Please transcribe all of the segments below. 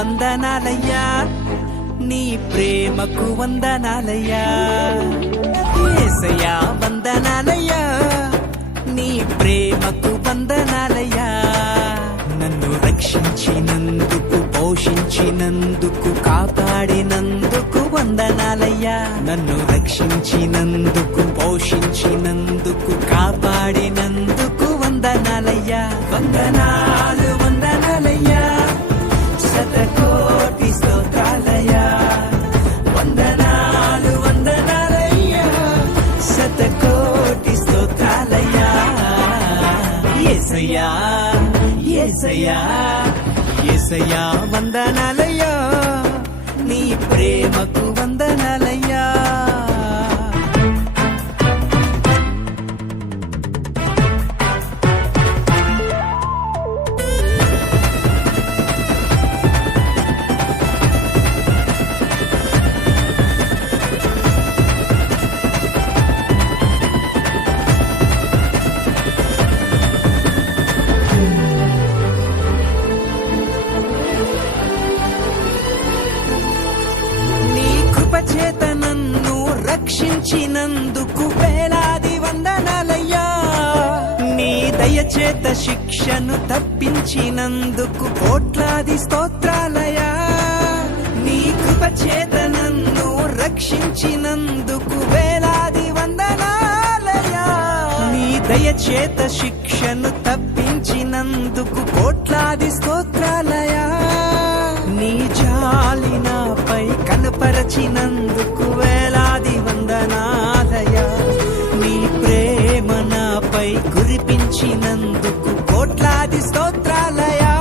వందనాలయ్యా, నీ ప్రేమకు వందనాలయ్యా. యేసయ్యా వందనాలయ్యా, నీ ప్రేమకు వందనాలయ్యా. నన్ను రక్షించినందుకు, పోషించినందుకు, కాపాడినందుకు వందనాలయ్యా. నన్ను రక్షించినందుకు, పోషించినందుకు, కాపాడినందుకు వందనాలయ్యా. వందనాలు వందనాలయ్యా, శతకోటి స్తోత్రాలయ్యా. వందనాలు వందనాలయ్యా, శతకోటి స్తోత్రాలయ్యా. యేసయ్యా యేసయ్యా యేసయ్యా వందనాలయ్యా, నీ ప్రేమకు వందనాలయ్యా. చేత నన్ను రక్షించినందుకు వేలాది వందనాలయ్యా. నీ దయచేత శిక్షను తప్పించినందుకు కోట్లాది స్తోత్రాలయ్యా. నీ కృప చేత నన్ను రక్షించినందుకు వేలాది వందనాలయ్యా. నీ దయచేత శిక్షను తప్పించినందుకు కోట్లాది స్తోత్రాలయ్యా. నీ జాలి నాపై కనపరచినందుకు వేలాది వందనాలయ్యా. నీ ప్రేమ నాపై కురిపించినందుకు కోట్లాది స్తోత్రాలయ్యా.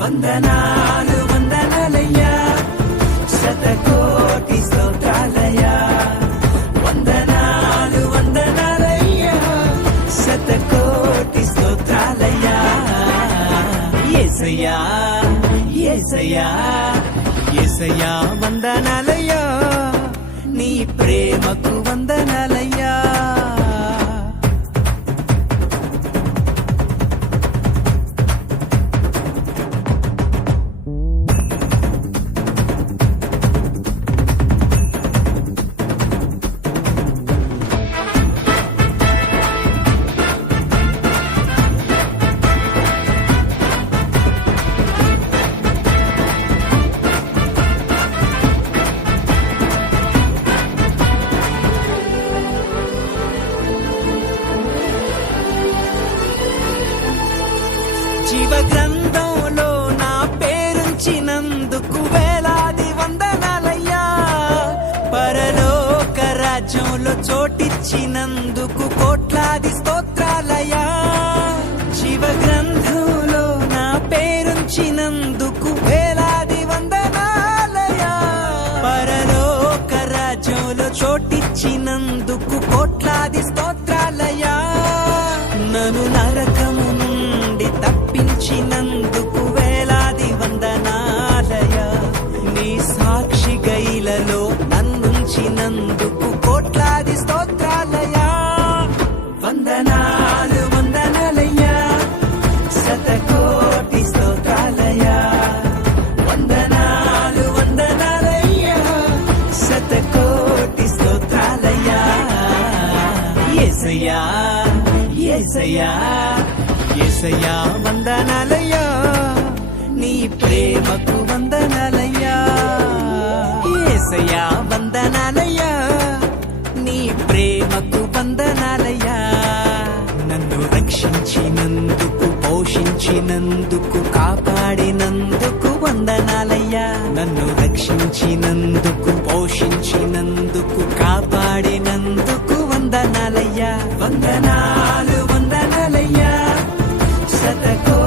వందనాలు వందనాలయ్యా, శతకోటి స్తోత్రాలయ్యా. వందనాలు వందనాలయ్యా, శతకోటి స్తోత్రాలయ్యా. యేసయ్యా యేసయ్యా యేసయ్యా వందనాలయ్యా, నీ ప్రేమకు వందనాలయ్యా. జీవ గ్రంథంలో నా పేరుంచినందుకు వేలాది వందనాలయ్యా. పరలోక రాజ్యంలో చోటిచ్చినందుకు కోట్లాది స్తోత్రాలయ్యా. జీవ గ్రంథంలో నా పేరుంచినందుకు వేలాది వందనాలయ్యా. పరలోక రాజ్యంలో చోటిచ్చినందుకు కోట్లాది స్తోత్రాలయ్యా. నన్ను నరకము నుండి తప్పించినందుకు వేలాది వందనాలయ్యా. నీ సాక్షి గైలలో నన్నుంచినందుకు కోట్లాది స్తోత్రాలయ్యా. వందనాలు వందనాలయ్యా, శతకోటి స్తోత్రాలయ్యా. వందనాలు వందనాలయ్యా, శతకోటి స్తోత్రాలయ్యా. యేసయ్యా యేసయ్యా యేసయ్యా వందనాలయ్యా, నీ ప్రేమకు వందనాలయ్యా. యేసయ్యా వందనాలయ్యా, నీ ప్రేమకు వందనాలయ్యా. నన్ను రక్షించినందుకు, పోషించినందుకు, కాపాడినందుకు వందనాలయ్యా. నన్ను రక్షించినందుకు, పోషించినందుకు, కాపాడినందుకు వందనాలయ్యా. వందనాలు వందనాలయ్యా, శతకో